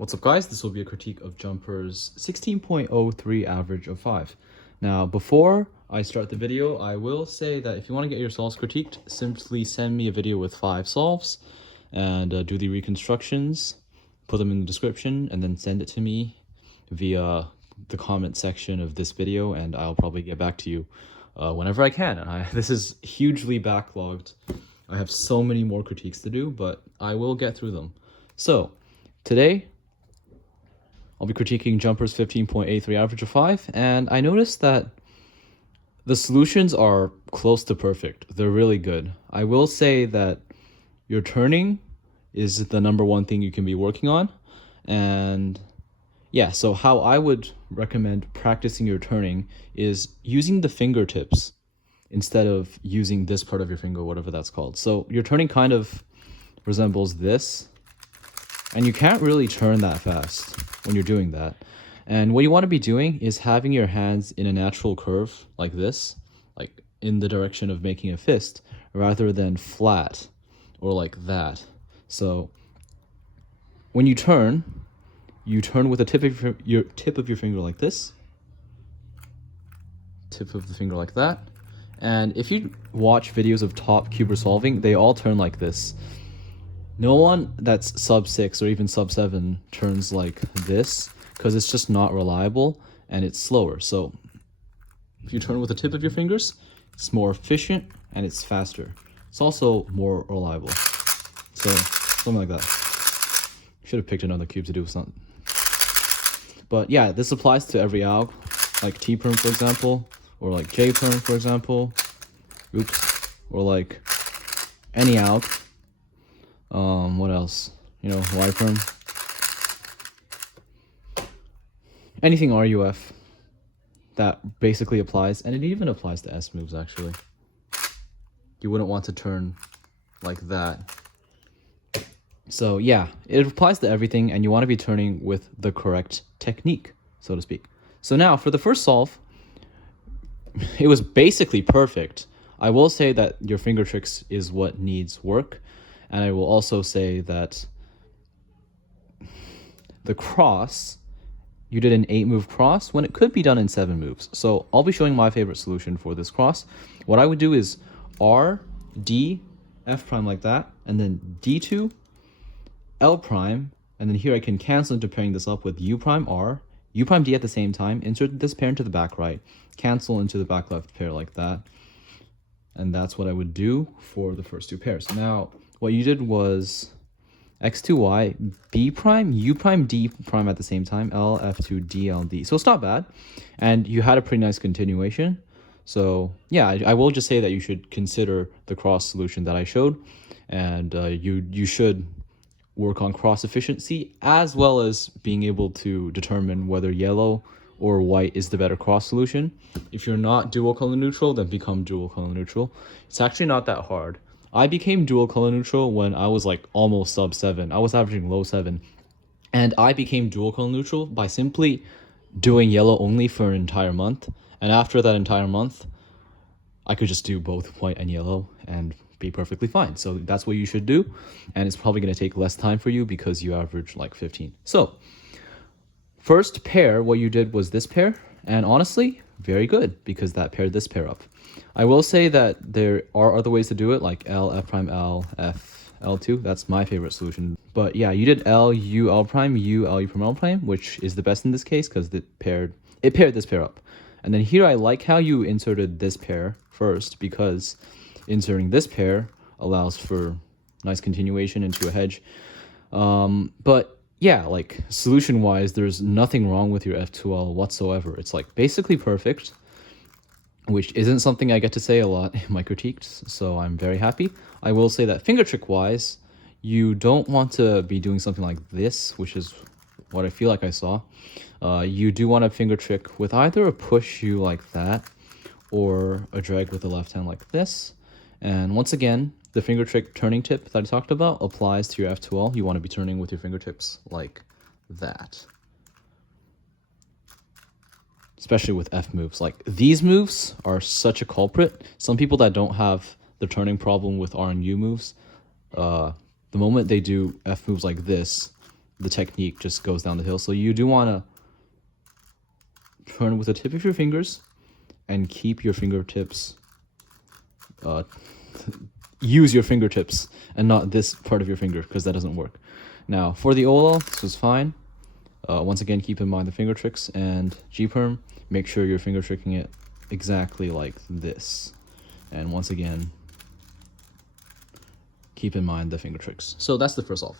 What's up guys, this will be a critique of Jumper's 16.03 average of 5. Now before I start the video, I will say that if you want to get your solves critiqued, simply send me a video with 5 solves and do the reconstructions, put them in the description, and then send it to me via the comment section of this video, and I'll probably get back to you whenever I can. And this is hugely backlogged. I have so many more critiques to do, but I will get through them. So today I'll be critiquing Jumper's 15.83 average of 5, and I noticed that the solutions are close to perfect. They're really good. I will say that your turning is the #1 thing you can be working on, and yeah, so how I would recommend practicing your turning is using the fingertips instead of using this part of your finger, whatever that's called. So your turning kind of resembles this, and you can't really turn that fast when you're doing that. And what you want to be doing is having your hands in a natural curve like this, like in the direction of making a fist, rather than flat or like that. So when you turn with the tip of your finger like this, tip of the finger like that. And if you watch videos of top cuber solving, they all turn like this. No one that's sub 6 or even sub 7 turns like this, because it's just not reliable and it's slower. So if you turn with the tip of your fingers, it's more efficient and it's faster. It's also more reliable. So something like that. Should have picked another cube to do something. But yeah, this applies to every alg, like T perm for example, or like J perm for example. Oops. Or like any alg. What else? You know, Y perm. Anything RUF that basically applies, and it even applies to S moves actually. You wouldn't want to turn like that. So yeah, it applies to everything, and you want to be turning with the correct technique, so to speak. So now for the first solve, it was basically perfect. I will say that your finger tricks is what needs work. And I will also say that the cross, you did an 8-move cross when it could be done in 7 moves. So I'll be showing my favorite solution for this cross. What I would do is R, D, F prime like that, and then D2, L prime, and then here I can cancel into pairing this up with U prime R, U prime D at the same time, insert this pair into the back right, cancel into the back left pair like that. And that's what I would do for the first 2 pairs. Now, what you did was X2Y, B prime, U prime, D prime at the same time, L, F2, D, L, D. So it's not bad. And you had a pretty nice continuation. So yeah, I will just say that you should consider the cross solution that I showed. And you should work on cross efficiency, as well as being able to determine whether yellow or white is the better cross solution. If you're not dual color neutral, then become dual color neutral. It's actually not that hard. I became dual color neutral when I was like almost sub 7. I was averaging low 7. And I became dual color neutral by simply doing yellow only for an entire month. And after that entire month, I could just do both white and yellow and be perfectly fine. So that's what you should do. And it's probably going to take less time for you because you average like 15. So first pair, what you did was this pair. And honestly, very good, because that paired this pair up. I will say that there are other ways to do it, like L, F prime, L, F, L2. That's my favorite solution. But yeah, you did L, U, L prime, U, L, U prime, L prime, which is the best in this case because it paired this pair up. And then here I like how you inserted this pair first, because inserting this pair allows for nice continuation into a hedge. But yeah, like solution-wise, there's nothing wrong with your F2L whatsoever. It's like basically perfect, which isn't something I get to say a lot in my critiques, so I'm very happy. I will say that finger trick-wise, you don't want to be doing something like this, which is what I feel like I saw. You do want a finger trick with either a push U like that, or a drag with the left hand like this. And once again, the finger trick turning tip that I talked about applies to your F2L. You want to be turning with your fingertips like that. Especially with F moves. Like these moves are such a culprit. Some people that don't have the turning problem with R and U moves, the moment they do F moves like this, the technique just goes down the hill. So you do want to turn with the tip of your fingers and keep your fingertips, use your fingertips and not this part of your finger, because that doesn't work. Now for the OLL, this was fine. Once again, keep in mind the finger tricks, and G-perm, make sure you're finger tricking it exactly like this. And once again, keep in mind the finger tricks. So that's the first solve.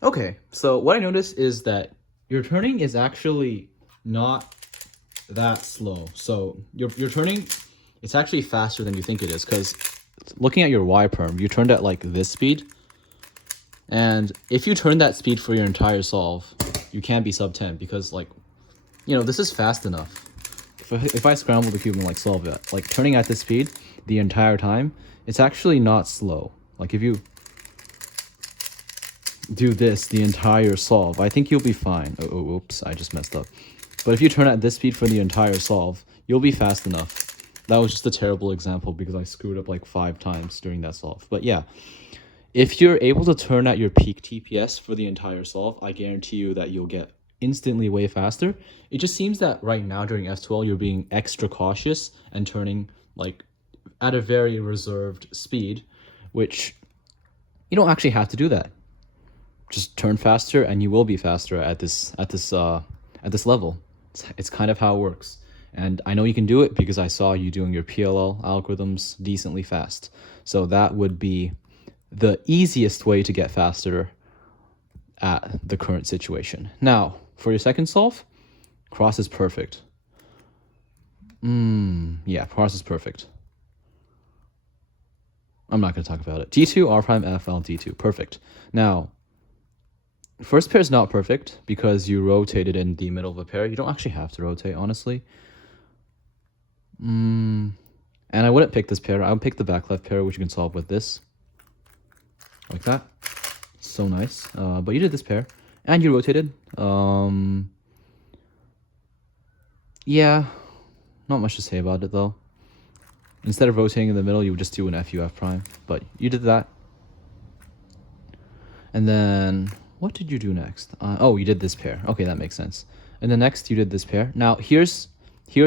Okay, so what I noticed is that your turning is actually not that slow. So your turning, it's actually faster than you think it is, because looking at your Y perm, you turned at like this speed. And if you turn that speed for your entire solve, you can't be sub 10, because like, you know, this is fast enough. If I scramble the cube and like solve it, like turning at this speed the entire time, it's actually not slow. Like if you do this the entire solve, I think you'll be fine. Oh, oops, I just messed up. But if you turn at this speed for the entire solve, you'll be fast enough. That was just a terrible example because I screwed up like 5 times during that solve. But yeah, if you're able to turn at your peak TPS for the entire solve, I guarantee you that you'll get instantly way faster. It just seems that right now during F12, you're being extra cautious and turning like at a very reserved speed, which you don't actually have to do that. Just turn faster and you will be faster at this level. It's kind of how it works. And I know you can do it because I saw you doing your PLL algorithms decently fast. So that would be the easiest way to get faster at the current situation. Now, for your second solve, cross is perfect. Yeah, cross is perfect. I'm not going to talk about it. D2, R prime, F, L, D2. Perfect. Now, first pair is not perfect because you rotated in the middle of a pair. You don't actually have to rotate, honestly. And I wouldn't pick this pair. I would pick the back left pair, which you can solve with this. Like that. So nice. But you did this pair. And you rotated. Yeah. Not much to say about it, though. Instead of rotating in the middle, you would just do an FU F prime. But you did that. And then, what did you do next? Oh, you did this pair. Okay, that makes sense. And then next, you did this pair. Now, here's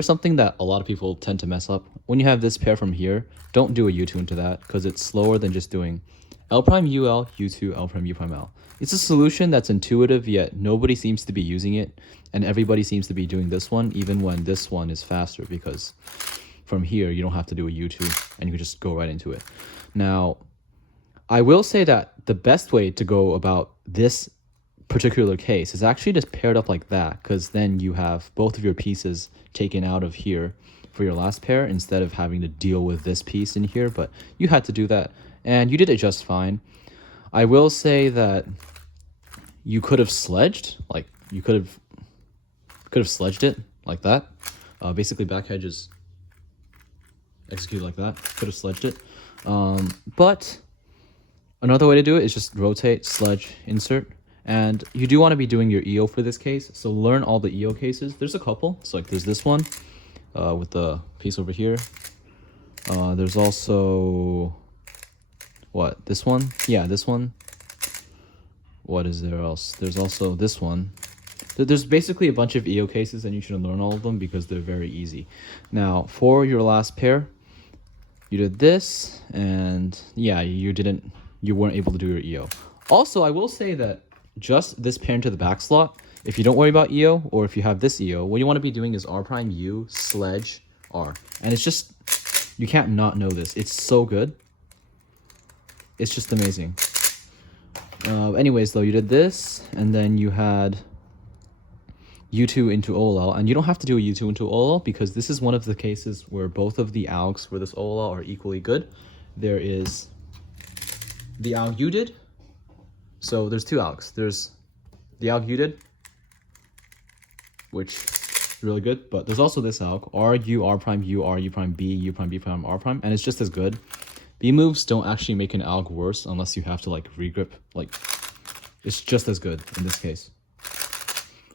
something that a lot of people tend to mess up. When you have this pair from here, don't do a U-tune to that, because it's slower than just doing L prime UL, U2, L prime U prime L. It's a solution that's intuitive, yet nobody seems to be using it, and everybody seems to be doing this one, even when this one is faster, because from here, you don't have to do a U2, and you can just go right into it. Now, I will say that the best way to go about this particular case is actually just paired up like that, because then you have both of your pieces taken out of here for your last pair instead of having to deal with this piece in here. But you had to do that, and you did it just fine. I will say that you could have sledged, like you could have sledged it like that. Basically back hedges executed like that. Could have sledged it. But another way to do it is just rotate, sledge, insert. And you do want to be doing your EO for this case, so learn all the EO cases. There's a couple. So like there's this one with the piece over here. There's also what, this one? Yeah, this one. What is there else? There's also this one. There's basically a bunch of EO cases, and you should learn all of them because they're very easy. Now for your last pair, you did this, and yeah, you weren't able to do your EO. Also, I will say that just this pair into the back slot, if you don't worry about EO, or if you have this EO, what you want to be doing is R prime U, sledge, R. And it's just, you can't not know this. It's so good. It's just amazing. Anyways, though, you did this, and then you had U2 into OLL, and you don't have to do a U2 into OLL because this is one of the cases where both of the algs for this OLL are equally good. There is the alg you did. So there's two algs. There's the alg you did, which is really good, but there's also this alg, R, U, R prime, U, R, U prime, B, U prime, B prime, R prime, and it's just as good. B moves don't actually make an alg worse unless you have to like regrip. Like, it's just as good in this case.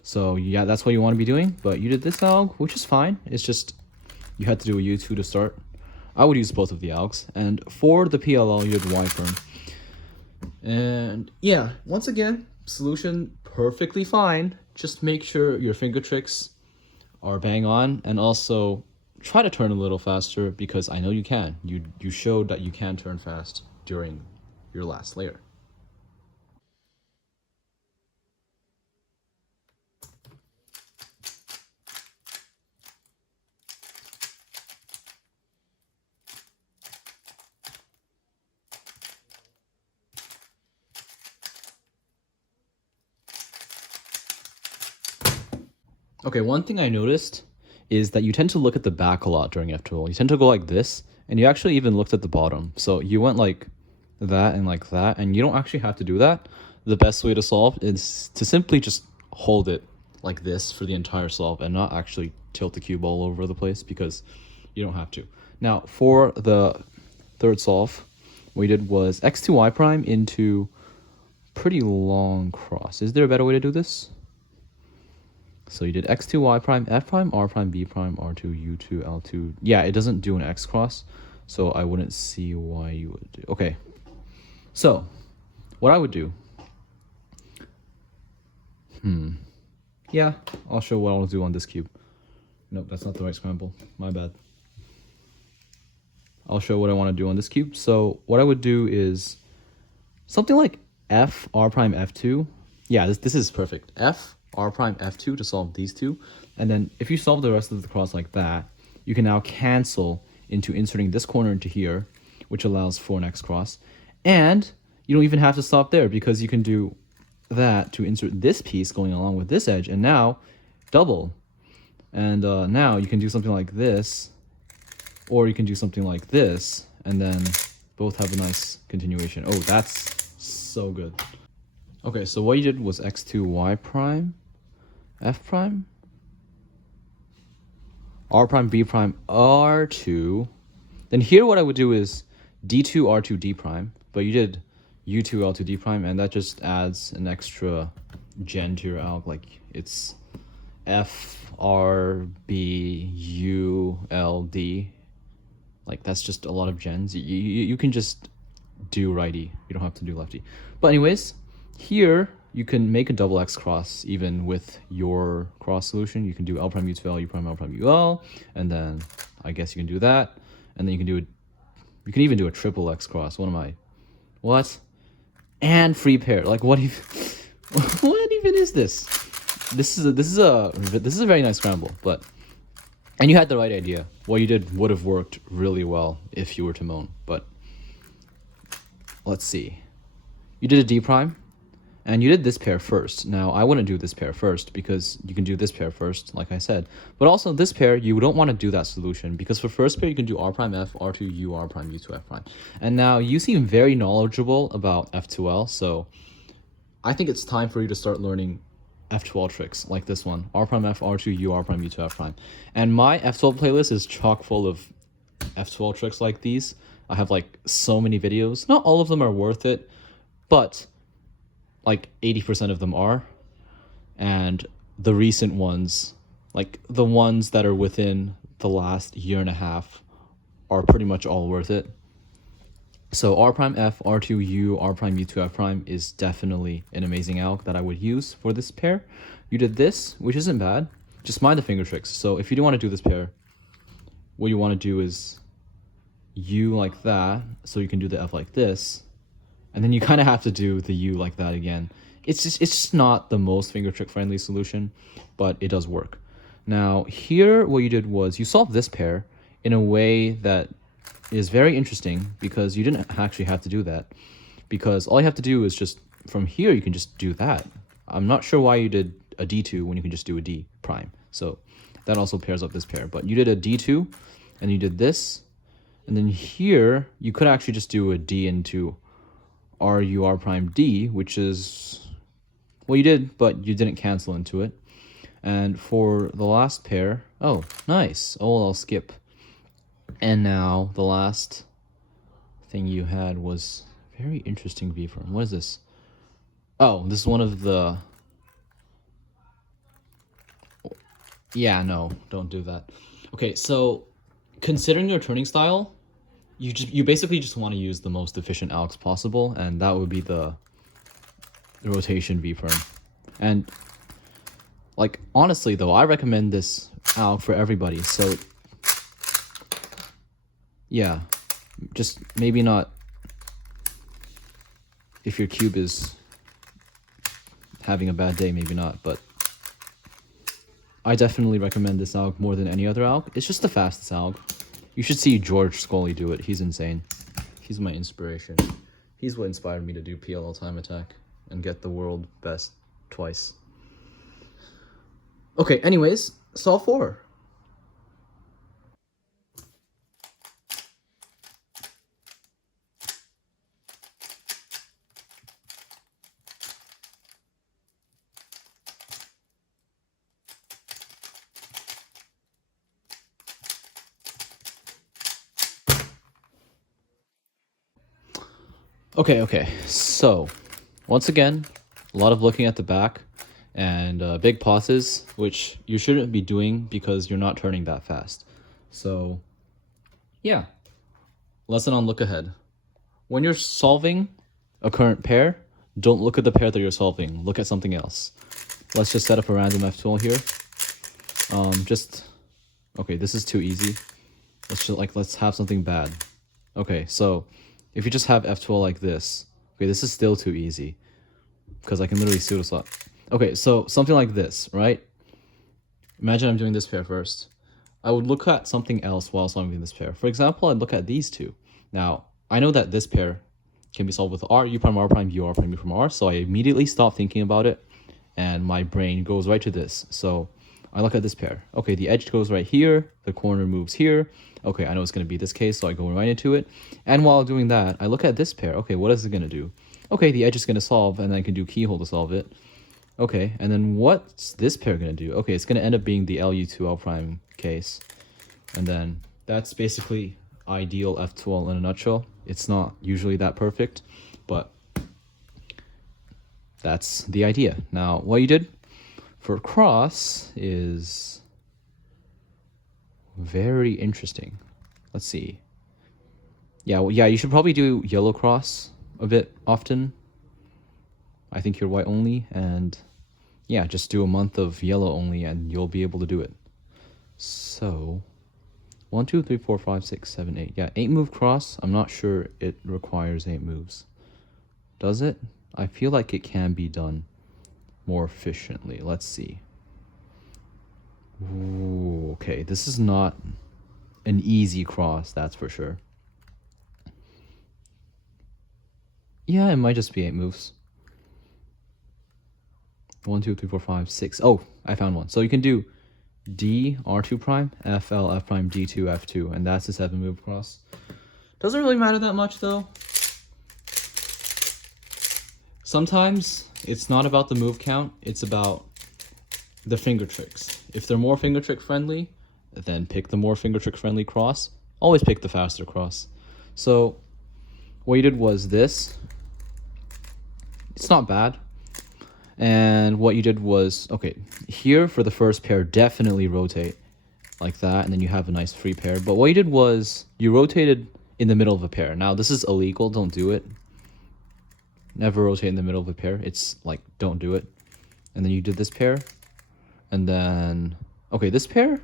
So yeah, that's what you want to be doing. But you did this alg, which is fine. It's just you had to do a U2 to start. I would use both of the algs. And for the PLL, you did Y perm. And yeah, once again, solution perfectly fine. Just make sure your finger tricks are bang on, and also try to turn a little faster because I know you can. You showed that you can turn fast during your last layer. Okay, one thing I noticed is that you tend to look at the back a lot during F12. You tend to go like this, and you actually even looked at the bottom. So you went like that, and you don't actually have to do that. The best way to solve is to simply just hold it like this for the entire solve and not actually tilt the cube all over the place because you don't have to. Now, for the third solve, what we did was x2y prime into pretty long cross. Is there a better way to do this? So you did x2, y prime, f prime, r prime, b prime, r2, u2, l2. Yeah, it doesn't do an x cross, so I wouldn't see why you would do. Okay, so what I would do. Yeah, I'll show what I'll do on this cube. Nope, that's not the right scramble. My bad. I'll show what I want to do on this cube. So what I would do is something like f, r prime, f2. Yeah, this is perfect. F, r prime, f2 to solve these two. And then if you solve the rest of the cross like that, you can now cancel into inserting this corner into here, which allows for an x cross. And you don't even have to stop there because you can do that to insert this piece going along with this edge, and now double. And now you can do something like this, or you can do something like this, and then both have a nice continuation. Oh, that's so good. Okay, so what you did was x2, y prime, f prime, r prime, b prime, r2. Then here what I would do is d2, r2, d prime, but you did u2, l2, d prime, and that just adds an extra gen to your alg. Like it's f, r, b, u, l, d. Like that's just a lot of gens. You can just do righty. You don't have to do lefty. But anyways, here you can make a double x cross even with your cross solution. You can do l prime u to l, u prime l prime ul, and then I guess you can do that. And then you can do you can even do a triple x cross. What? And free pair. Like what even is this? This is a very nice scramble, but and you had the right idea. What you did would have worked really well if you were Timon, but let's see. You did a D prime, and you did this pair first. Now, I wouldn't do this pair first because you can do this pair first, like I said. But also this pair, you don't want to do that solution because for first pair, you can do R prime F, R2, U, R prime, U2, F prime. And now you seem very knowledgeable about F2L, so I think it's time for you to start learning F12 tricks like this one. R prime F, R2, U, R prime, U2, F prime. And my F12 playlist is chock full of F12 tricks like these. I have like so many videos. Not all of them are worth it, but like 80% of them are. And the recent ones, like the ones that are within the last year and a half, are pretty much all worth it. So R prime F, R2 U, R prime U2 F prime is definitely an amazing alg that I would use for this pair. You did this, which isn't bad. Just mind the finger tricks. So if you do want to do this pair, what you want to do is U like that, so you can do the F like this, and then you kind of have to do the U like that again. It's just not the most finger trick friendly solution, but it does work. Now here, what you did was you solved this pair in a way that is very interesting because you didn't actually have to do that, because all you have to do is just from here you can just do that. I'm not sure why you did a D2 when you can just do a D prime. So that also pairs up this pair, but you did a D2 and you did this, and then here you could actually just do a D into R U R prime D, which is what you did, but you didn't cancel into it. And for the last pair, oh nice, oh I'll skip. And now the last thing you had was very interesting VFrame. What is this? Oh, this is one of the... Yeah, no, don't do that. Okay, so considering your turning style, you basically just want to use the most efficient ALKs possible, and that would be the rotation VFrame. And like honestly though, I recommend this ALK for everybody. So yeah, just maybe not if your cube is having a bad day, maybe not, but I definitely recommend this ALK more than any other ALK. It's just the fastest ALK. You should see George Scully do it. He's insane. He's my inspiration. He's what inspired me to do PLL time attack and get the world best twice. Okay, anyways, solve 4. Okay, so once again, a lot of looking at the back and big pauses, which you shouldn't be doing because you're not turning that fast. So yeah, lesson on look ahead. When you're solving a current pair, don't look at the pair that you're solving. Look at something else. Let's just set up a random F12 here. Okay, this is too easy. Let's have something bad. Okay, so if you just have F12 like this, okay, this is still too easy because I can literally pseudo slot. Okay, so something like this, right? Imagine I'm doing this pair first. I would look at something else while solving this pair. For example, I'd look at these two. Now, I know that this pair can be solved with R, U prime, R prime, U, R prime, U prime, R, so I immediately stop thinking about it, and my brain goes right to this. So I look at this pair. Okay, the edge goes right here, the corner moves here. Okay, I know it's going to be this case, so I go right into it. And while doing that, I look at this pair. Okay, what is it going to do? Okay, the edge is going to solve, and then I can do keyhole to solve it. Okay, and then what's this pair going to do? Okay, it's going to end up being the LU2 L prime case. And then that's basically ideal F12 in a nutshell. It's not usually that perfect, but that's the idea. Now, what you did for cross is very interesting. Let's see. Yeah, well, yeah, you should probably do yellow cross a bit often. I think you're white only, and yeah, just do a month of yellow only and you'll be able to do it. So 1, 2, 3, 4, 5, 6, 7, 8. Yeah, 8 move cross. I'm not sure it requires 8 moves. Does it? I feel like it can be done more efficiently. Let's see. Ooh, okay, this is not an easy cross, that's for sure. Yeah, it might just be 8 moves. 1, 2, 3, 4, 5, 6. Oh, I found one. So you can do D, R2 prime, F, L, F prime, D2, F2, and that's a 7 move cross. Doesn't really matter that much though. Sometimes it's not about the move count, it's about the finger tricks. If they're more finger trick friendly, then pick the more finger trick friendly cross. Always pick the faster cross. So what you did was this. It's not bad. And what you did was, okay, here for the first pair, definitely rotate like that, and then you have a nice free pair. But what you did was you rotated in the middle of a pair. Now, this is illegal. Don't do it. Never rotate in the middle of a pair. It's like, don't do it. And then you did this pair. And then, okay, this pair,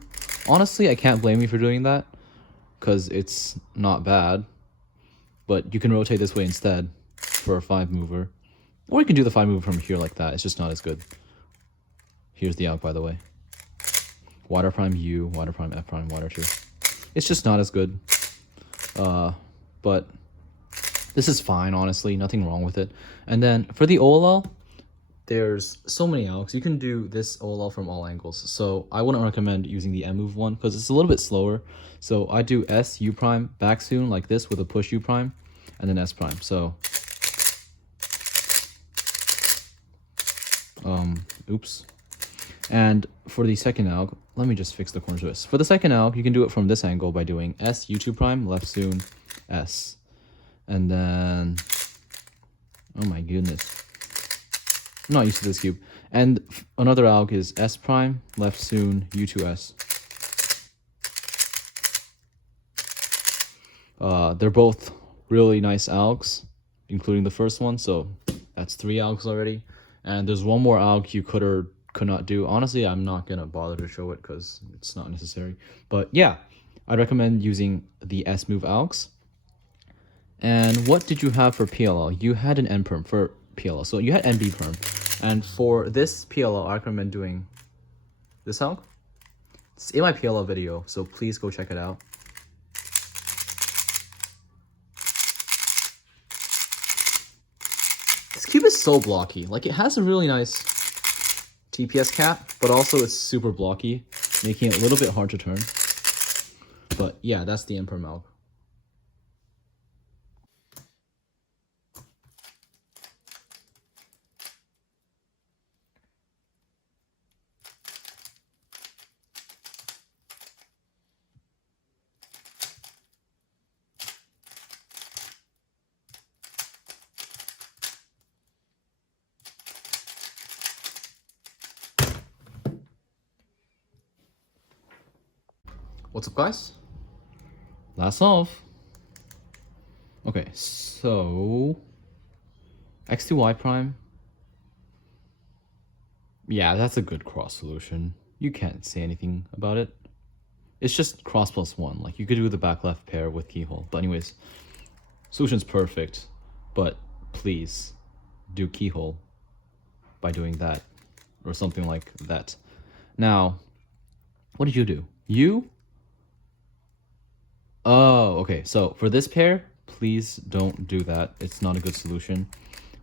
honestly, I can't blame you for doing that because it's not bad. But you can rotate this way instead for a 5 mover. Or you can do the 5 mover from here like that. It's just not as good. Here's the out, by the way. Water prime U, water prime F prime, water 2. It's just not as good. But this is fine, honestly. Nothing wrong with it. And then for the OLL, there's so many ALKs. You can do this OLL from all angles. So I wouldn't recommend using the M move one because it's a little bit slower. So I do S, U prime, back soon like this with a push U prime, and then S prime. So oops. And for the second ALK, let me just fix the corner twist. For the second ALK, you can do it from this angle by doing S, U2 prime, left soon, S. And then, oh my goodness, I'm not used to this cube. And another alg is S prime, left soon, U2S. They're both really nice algs, including the first one, so that's 3 algs already. And there's one more alg you could or could not do. Honestly, I'm not gonna bother to show it because it's not necessary. But yeah, I'd recommend using the S move algs. And what did you have for PLL? You had an N perm for PLL, so you had NB perm. And for this PLL, I recommend doing this alg. It's in my PLL video, so please go check it out. This cube is so blocky. Like, it has a really nice TPS cap, but also it's super blocky, making it a little bit hard to turn. But yeah, that's the N perm alg. What's up, guys? Last solve. Okay, so X2Y prime. Yeah, that's a good cross solution. You can't say anything about it. It's just cross plus 1. Like, you could do the back left pair with keyhole. But anyways, solution's perfect. But please do keyhole by doing that or something like that. Now, what did you do? Oh, okay. So for this pair, please don't do that. It's not a good solution.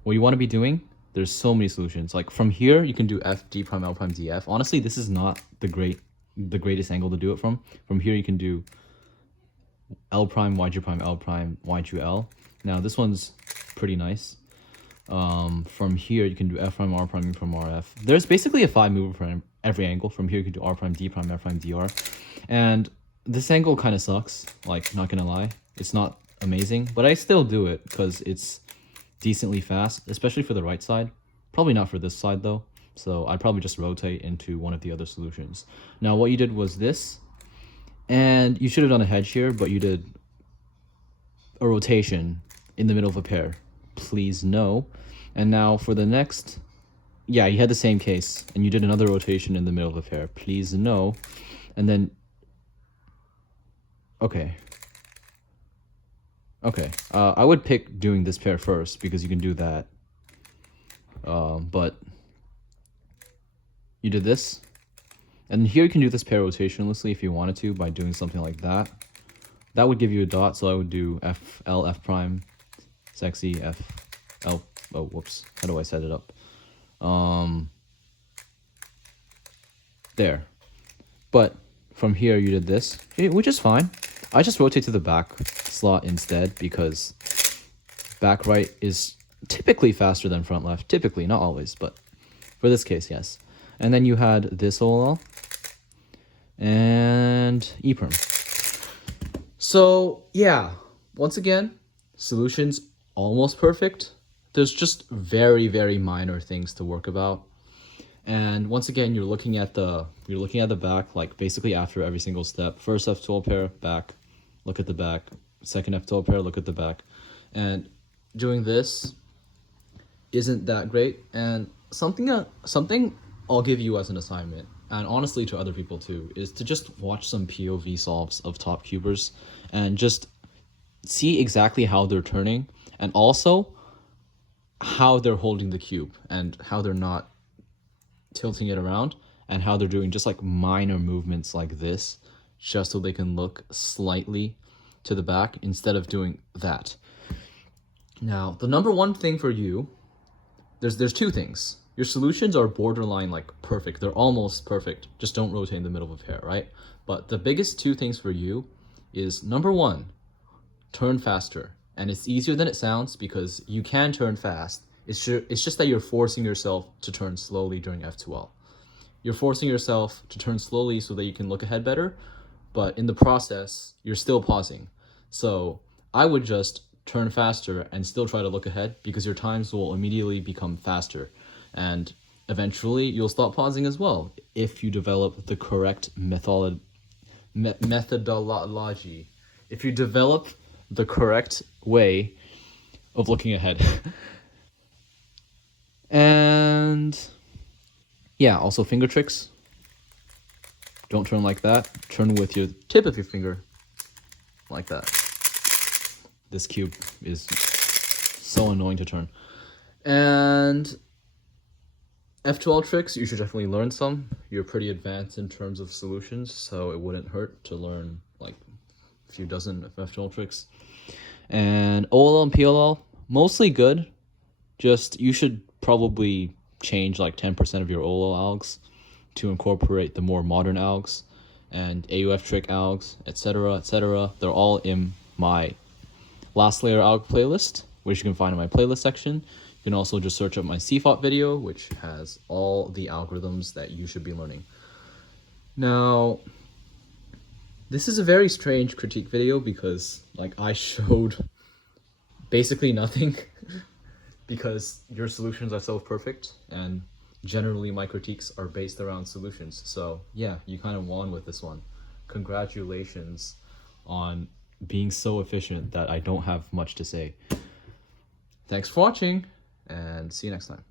What you want to be doing, there's so many solutions. Like, from here, you can do F, D prime, L prime, D, F. Honestly, this is not the greatest angle to do it from. From here, you can do L prime, YG prime, L prime, YG, L. Now, this one's pretty nice. From here, you can do F prime, R prime, E prime, R, F. There's basically a 5 mover for every angle. From here, you can do R prime, D prime, F prime, DR. And this angle kind of sucks, like, not gonna lie. It's not amazing, but I still do it because it's decently fast, especially for the right side. Probably not for this side, though. So I'd probably just rotate into one of the other solutions. Now, what you did was this, and you should have done a hedge here, but you did a rotation in the middle of a pair. Please no. And now for the next, yeah, you had the same case, and you did another rotation in the middle of a pair. Please no. And then, okay, I would pick doing this pair first because you can do that. But you did this, and here you can do this pair rotationlessly if you wanted to by doing something like that. That would give you a dot, so I would do F, L, F prime, sexy, F, L. Oh, whoops. How do I set it up? There. But from here, you did this, which is fine. I just rotate to the back slot instead because back right is typically faster than front left. Typically, not always, but for this case, yes. And then you had this OLL and E perm. So yeah, once again, solutions almost perfect. There's just very, very minor things to work about. And once again, you're looking at the back, like basically after every single step. First F12 pair, back, look at the back. Second F12 pair, look at the back. And doing this isn't that great. And something I'll give you as an assignment, and honestly to other people too, is to just watch some POV solves of top cubers and just see exactly how they're turning and also how they're holding the cube and how they're not tilting it around and how they're doing just like minor movements like this just so they can look slightly to the back instead of doing that. Now, the number one thing for you, there's 2 things. Your solutions are borderline like perfect. They're almost perfect. Just don't rotate in the middle of a pair, right? But the biggest 2 things for you is, number 1, turn faster. And it's easier than it sounds because you can turn fast. It's just that you're forcing yourself to turn slowly during F2L. You're forcing yourself to turn slowly so that you can look ahead better, but in the process, you're still pausing. So I would just turn faster and still try to look ahead, because your times will immediately become faster. And eventually you'll stop pausing as well if you develop the correct methodology. If you develop the correct way of looking ahead. And yeah, also finger tricks. Don't turn like that. Turn with your tip of your finger like that. This cube is so annoying to turn. And F12 tricks, you should definitely learn some. You're pretty advanced in terms of solutions, so it wouldn't hurt to learn like a few dozen of F12 tricks. And OLL and PLL, mostly good. Just you should probably change like 10% of your OLL algs to incorporate the more modern algs and AUF trick algs, etc., etc. They're all in my last layer alg playlist, which you can find in my playlist section. You can also just search up my CFOP video, which has all the algorithms that you should be learning. Now, this is a very strange critique video because like I showed basically nothing because your solutions are so perfect, and generally my critiques are based around solutions. So yeah, you kind of won with this one. Congratulations on being so efficient that I don't have much to say. Thanks for watching, and see you next time.